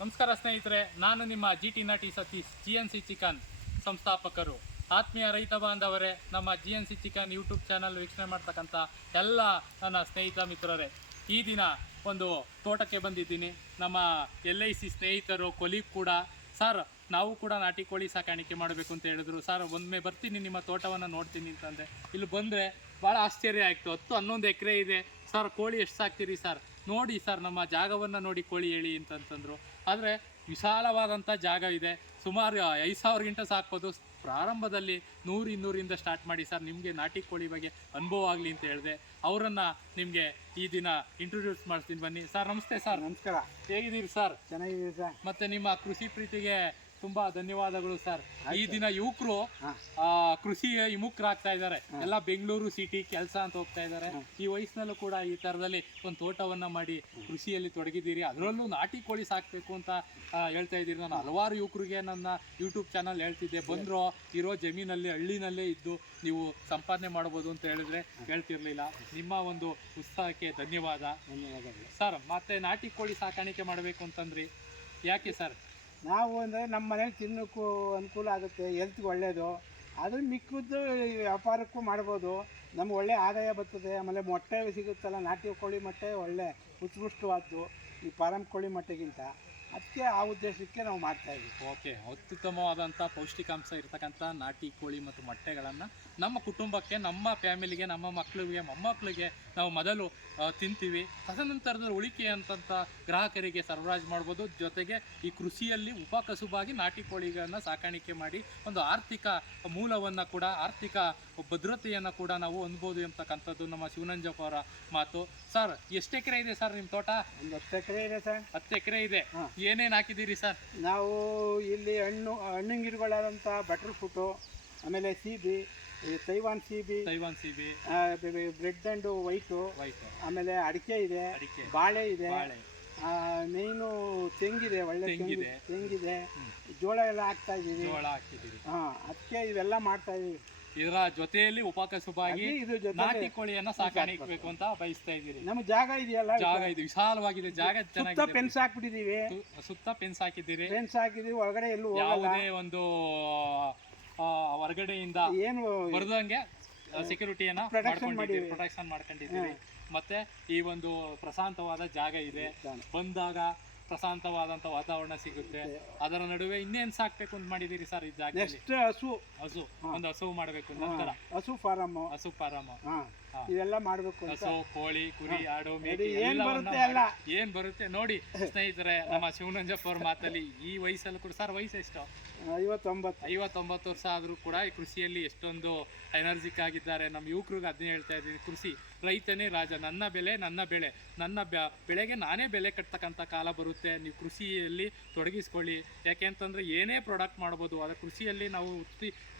ನಮಸ್ಕಾರ ಸ್ನೇಹಿತರೆ, ನಾನು ನಿಮ್ಮ GT ನಟಿ ಸತೀಶ್, GNC ಚಿಕನ್ ಸಂಸ್ಥಾಪಕರು. ಆತ್ಮೀಯ ರೈತ ಬಾಂಧವರೇ, ನಮ್ಮ GNC ಚಿಕನ್ ಯೂಟ್ಯೂಬ್ ಚಾನಲ್ ವೀಕ್ಷಣೆ ಮಾಡ್ತಕ್ಕಂಥ ಎಲ್ಲ ನನ್ನ ಸ್ನೇಹಿತ ಮಿತ್ರರೇ, ಈ ದಿನ ಒಂದು ತೋಟಕ್ಕೆ ಬಂದಿದ್ದೀನಿ. ನಮ್ಮ LIC ಸ್ನೇಹಿತರು ಕೊಲೀಗ್ ಕೂಡ ಸರ್ ನಾವು ಕೂಡ ನಾಟಿ ಕೋಳಿ ಸಾಕಾಣಿಕೆ ಮಾಡಬೇಕು ಅಂತ ಹೇಳಿದ್ರು. ಸರ್ ಒಮ್ಮೆ ಬರ್ತೀನಿ ನಿಮ್ಮ ತೋಟವನ್ನು ನೋಡ್ತೀನಿ ಅಂತಂದೆ. ಇಲ್ಲಿ ಬಂದರೆ ಭಾಳ ಆಶ್ಚರ್ಯ ಆಯಿತು. 10-11 ಎಕರೆ ಇದೆ ಸರ್, ಕೋಳಿ ಎಷ್ಟು ಸಾಕ್ತೀರಿ ಸರ್, ನೋಡಿ ಸರ್ ನಮ್ಮ ಜಾಗವನ್ನು ನೋಡಿ ಕೋಳಿ ಹೇಳಿ ಅಂತಂತಂದರು. ಆದರೆ ವಿಶಾಲವಾದಂಥ ಜಾಗ ಇದೆ, ಸುಮಾರು 5,000 ಸಾಕ್ಬೋದು. ಪ್ರಾರಂಭದಲ್ಲಿ 100-200 ಸ್ಟಾರ್ಟ್ ಮಾಡಿ ಸರ್, ನಿಮಗೆ ನಾಟಿ ಕೋಳಿ ಬಗ್ಗೆ ಅನುಭವ ಆಗಲಿ ಅಂತ ಹೇಳಿದೆ. ಅವರನ್ನು ನಿಮಗೆ ಈ ದಿನ ಇಂಟ್ರೊಡ್ಯೂಸ್ ಮಾಡ್ತೀನಿ, ಬನ್ನಿ ಸರ್. ನಮಸ್ತೆ ಸರ್. ನಮಸ್ಕಾರ. ಹೇಗಿದ್ದೀರಿ ಸರ್? ಚೆನ್ನಾಗಿದ್ದೀವಿ ಸರ್. ಮತ್ತು ನಿಮ್ಮ ಕೃಷಿ ಪ್ರೀತಿಗೆ ತುಂಬಾ ಧನ್ಯವಾದಗಳು ಸರ್. ಈ ದಿನ ಯುವಕರು ಕೃಷಿಗೆ ವಿಮುಖರಾಗ್ತಾ ಇದ್ದಾರೆ, ಎಲ್ಲ ಬೆಂಗಳೂರು ಸಿಟಿ ಕೆಲಸ ಅಂತ ಹೋಗ್ತಾ ಇದ್ದಾರೆ. ಈ ವಯಸ್ಸಿನಲ್ಲೂ ಕೂಡ ಈ ತರದಲ್ಲಿ ಒಂದು ತೋಟವನ್ನ ಮಾಡಿ ಕೃಷಿಯಲ್ಲಿ ತೊಡಗಿದ್ದೀರಿ, ಅದರಲ್ಲೂ ನಾಟಿ ಕೋಳಿ ಸಾಕ್ಬೇಕು ಅಂತ ಹೇಳ್ತಾ ಇದ್ದೀರಿ. ನಾನು ಹಲವಾರು ಯುವಕರಿಗೆ ನನ್ನ ಯೂಟ್ಯೂಬ್ ಚಾನಲ್ ಹೇಳ್ತಿದ್ದೆ, ಬಂದ್ರು ಇರೋ ಜಮೀನಲ್ಲಿ ಹಳ್ಳಿನಲ್ಲೇ ಇದ್ದು ನೀವು ಸಂಪಾದನೆ ಮಾಡ್ಬೋದು ಅಂತ ಹೇಳಿದ್ರೆ ಹೇಳ್ತಿರ್ಲಿಲ್ಲ. ನಿಮ್ಮ ಒಂದು ಉತ್ಸಾಹಕ್ಕೆ ಧನ್ಯವಾದಗಳು ಸರ್. ಮತ್ತೆ ನಾಟಿ ಕೋಳಿ ಸಾಕಾಣಿಕೆ ಮಾಡಬೇಕು ಅಂತಂದ್ರಿ, ಯಾಕೆ ಸರ್? ನಾವು ಅಂದರೆ ನಮ್ಮ ಮನೇಲಿ ತಿನ್ನೋಕ್ಕೂ ಅನುಕೂಲ ಆಗುತ್ತೆ, ಹೆಲ್ತ್ಗೆ ಒಳ್ಳೆಯದು. ಅದು ಮಿಕ್ಕಿದ್ದು ವ್ಯಾಪಾರಕ್ಕೂ ಮಾಡ್ಬೋದು, ನಮ್ಗೆ ಒಳ್ಳೆ ಆದಾಯ ಬರ್ತದೆ. ಆಮೇಲೆ ಮೊಟ್ಟೆ ಸಿಗುತ್ತಲ್ಲ, ನಾಟಿ ಕೋಳಿ ಮೊಟ್ಟೆ ಒಳ್ಳೆ ಉತ್ಕೃಷ್ಟವಾದ್ದು ಈ ಫಾರಂ ಕೋಳಿ ಮೊಟ್ಟೆಗಿಂತ. ಅದಕ್ಕೆ ಆ ಉದ್ದೇಶಕ್ಕೆ ನಾವು ಮಾಡ್ತಾಯಿದ್ವಿ. ಓಕೆ, ಅತ್ಯುತ್ತಮವಾದಂಥ ಪೌಷ್ಟಿಕಾಂಶ ಇರತಕ್ಕಂಥ ನಾಟಿ ಕೋಳಿ ಮತ್ತು ಮೊಟ್ಟೆಗಳನ್ನು ನಮ್ಮ ಕುಟುಂಬಕ್ಕೆ, ನಮ್ಮ ಫ್ಯಾಮಿಲಿಗೆ, ನಮ್ಮ ಮಕ್ಕಳಿಗೆ, ಮೊಮ್ಮಕ್ಕಳಿಗೆ ನಾವು ಮೊದಲು ತಿಂತೀವಿ. ತದನಂತರದಲ್ಲಿ ಉಳಿಕೆ ಅಂತಂಥ ಗ್ರಾಹಕರಿಗೆ ಸರಬರಾಜು ಮಾಡ್ಬೋದು. ಜೊತೆಗೆ ಈ ಕೃಷಿಯಲ್ಲಿ ಉಪಕಸುಬಾಗಿ ನಾಟಿ ಕೋಳಿಗಳನ್ನು ಸಾಕಾಣಿಕೆ ಮಾಡಿ ಒಂದು ಆರ್ಥಿಕ ಮೂಲವನ್ನು ಕೂಡ, ಆರ್ಥಿಕ ಭದ್ರತೆಯನ್ನು ಕೂಡ ನಾವು ಹೊಂದ್ಬೋದು ಅಂತಕ್ಕಂಥದ್ದು ನಮ್ಮ ಶಿವನಂಜಪ್ಪ ಅವರ ಮಾತು. ಸರ್, ಎಷ್ಟು ಎಕರೆ ಇದೆ ಸರ್ ನಿಮ್ಮ ತೋಟ? ಒಂದು 10 ಎಕರೆ ಇದೆ ಸರ್. 10 ಎಕರೆ ಇದೆ. ಏನೇನು ಹಾಕಿದ್ದೀರಿ ಸರ್? ನಾವು ಇಲ್ಲಿ ಹಣ್ಣಿನ ಗಿಡಗಳಾದಂಥ ಬಟರ್ ಫ್ರೂಟು, ಆಮೇಲೆ ಸೀಬಿ, ತೈವಾನ್ ಸೀಬಿ, ಬ್ರೆಡ್ ಆ್ಯಂಡ್ ವೈಟು, ಆಮೇಲೆ ಅಡಿಕೆ ಇದೆ, ಬಾಳೆ ಇದೆ, ಮೇಯ್ನು ತೆಂಗಿದೆ, ಒಳ್ಳೆ ತೆಂಗಿದೆ, ಜೋಳ ಎಲ್ಲ ಹಾಕ್ತಾ ಇದ್ದೀವಿ. ಅದಕ್ಕೆ ಇವೆಲ್ಲ ಮಾಡ್ತಾ ಇದೀವಿ. ಇದರ ಜೊತೆಯಲ್ಲಿ ಉಪಕಸುಬಾಗಿ ನಾಟಿ ಕೋಳಿಯನ್ನ ಸಾಕಾಣಿಕಬೇಕು ಅಂತ ಬಯಸ್ತಾ ಇದ್ದೀರಿ. ನಮ್ಮ ಜಾಗ ಇದೆಯಲ್ಲ, ಜಾಗ ಇದೆ, ವಿಶಾಲವಾಗಿದೆ ಜಾಗ. ಚೆನ್ನಾಗಿ ಫೆನ್ಸ್ ಹಾಕ್ಬಿಟ್ಟಿದೀವಿ. ಸುತ್ತ ಫೆನ್ಸ್ ಹಾಕಿದ್ದೀರಿ. ಒಳಗಡೆ ಎಲ್ಲೂ ಯಾವುದೇ ಒಂದು ಹೊರಗಡೆಯಿಂದ ಏನು ಬರದಂಗೆ ಸೆಕ್ಯೂರಿಟಿಯನ್ನ ಪ್ರೊಟೆಕ್ಷನ್ ಮಾಡ್ಕೊಂಡಿದ್ದೀವಿ. ಮತ್ತೆ ಈ ಒಂದು ಪ್ರಶಾಂತವಾದ ಜಾಗ ಇದೆ, ಬಂದಾಗ ಪ್ರಶಾಂತವಾದಂಥ ವಾತಾವರಣ ಸಿಗುತ್ತೆ. ಅದರ ನಡುವೆ ಇನ್ನೇನು ಸಾಕ್ಬೇಕು ಅಂತ ಮಾಡಿದ್ದೀರಿ ಸರ್ ಈ ಜಾಗ? ಹಸು ಒಂದು ಹಸು ಮಾಡಬೇಕು. ನಂತರ ಹಸು ಫಾರಮ್ ಇವೆಲ್ಲ ಮಾಡಬೇಕು. ಹಸು, ಕೋಳಿ, ಕುರಿ, ಆಡು, ಮೇಕೆ ಏನ್ ಬರುತ್ತೆ ನೋಡಿ ಸ್ನೇಹಿತರೆ. ನಮ್ಮ ಶಿವನಂಜಪ್ಪ ಅವ್ರ ಮಾತಲ್ಲಿ ಈ ವಯಸ್ಸಲ್ಲೂ ಕೂಡ, ಸರ್ ವಯಸ್ಸು ಎಷ್ಟು? 59 ವರ್ಷ ಆದರೂ ಕೂಡ ಈ ಕೃಷಿಯಲ್ಲಿ ಎಷ್ಟೊಂದು ಎನರ್ಜಿಕ್ ಆಗಿದ್ದಾರೆ. ನಮ್ಮ ಯುವಕರಿಗೆ ಅದನ್ನೇ ಹೇಳ್ತಾ ಇದ್ದೀನಿ, ಕೃಷಿ ರೈತನೇ ರಾಜ. ನನ್ನ ಬೆಳೆ ನನ್ನ ಬೆಳೆ, ನನ್ನ ಬೆಳೆಗೆ ನಾನೇ ಬೆಲೆ ಕಟ್ತಕ್ಕಂಥ ಕಾಲ ಬರುತ್ತೆ. ನೀವು ಕೃಷಿಯಲ್ಲಿ ತೊಡಗಿಸ್ಕೊಳ್ಳಿ. ಯಾಕೆ ಅಂತಂದರೆ ಏನೇ ಪ್ರಾಡಕ್ಟ್ ಮಾಡ್ಬೋದು, ಅದರ ಕೃಷಿಯಲ್ಲಿ ನಾವು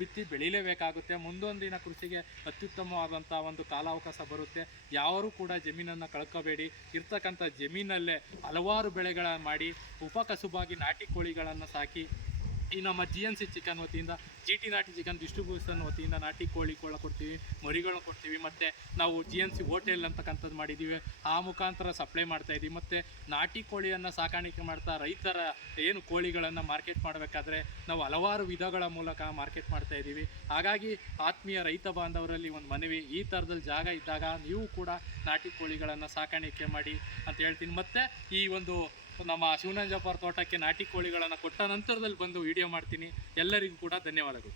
ಬಿತ್ತಿ ಬೆಳೀಲೇಬೇಕಾಗುತ್ತೆ. ಮುಂದೊಂದು ದಿನ ಕೃಷಿಗೆ ಅತ್ಯುತ್ತಮವಾದಂಥ ಒಂದು ಕಾಲಾವಕಾಶ ಬರುತ್ತೆ. ಯಾರೂ ಕೂಡ ಜಮೀನನ್ನು ಕಳ್ಕೋಬೇಡಿ. ಇರ್ತಕ್ಕಂಥ ಜಮೀನಲ್ಲೇ ಹಲವಾರು ಬೆಳೆಗಳ ಮಾಡಿ ಉಪಕಸುಬಾಗಿ ನಾಟಿ ಕೋಳಿಗಳನ್ನು ಸಾಕಿ ಈ ನಮ್ಮ GNC ಚಿಕನ್ ವತಿಯಿಂದ, GT ನಾಟಿ ಚಿಕನ್ ಡಿಸ್ಟ್ರಿಬ್ಯೂಷನ್ ವತಿಯಿಂದ ನಾಟಿ ಕೋಳಿಗಳನ್ನ ಕೊಡ್ತೀವಿ, ಮರಿಗಳನ್ನ ಕೊಡ್ತೀವಿ. ಮತ್ತು ನಾವು GNC ಹೋಟೆಲ್ ಅಂತಕ್ಕಂಥದ್ದು ಮಾಡಿದ್ದೀವಿ, ಆ ಮುಖಾಂತರ ಸಪ್ಲೈ ಮಾಡ್ತಾಯಿದ್ದೀವಿ. ಮತ್ತು ನಾಟಿ ಕೋಳಿಯನ್ನು ಸಾಕಾಣಿಕೆ ಮಾಡ್ತಾ ರೈತರ ಏನು ಕೋಳಿಗಳನ್ನು ಮಾರ್ಕೆಟ್ ಮಾಡಬೇಕಾದ್ರೆ ನಾವು ಹಲವಾರು ವಿಧಗಳ ಮೂಲಕ ಮಾರ್ಕೆಟ್ ಮಾಡ್ತಾಯಿದ್ದೀವಿ. ಹಾಗಾಗಿ ಆತ್ಮೀಯ ರೈತ ಬಾಂಧವರಲ್ಲಿ ಒಂದು ಮನವಿ, ಈ ಥರದಲ್ಲಿ ಜಾಗ ಇದ್ದಾಗ ನೀವು ಕೂಡ ನಾಟಿ ಕೋಳಿಗಳನ್ನು ಸಾಕಾಣಿಕೆ ಮಾಡಿ ಅಂತ ಹೇಳ್ತೀನಿ. ಮತ್ತು ಈ ಒಂದು ನಮ್ಮ ಶಿವನಂಜಪ್ಪ ಅವ್ರ ತೋಟಕ್ಕೆ ನಾಟಿ ಕೋಳಿಗಳನ್ನು ಕೊಟ್ಟ ನಂತರದಲ್ಲಿ ಬಂದು ವಿಡಿಯೋ ಮಾಡ್ತೀನಿ. ಎಲ್ಲರಿಗೂ ಕೂಡ ಧನ್ಯವಾದಗಳು.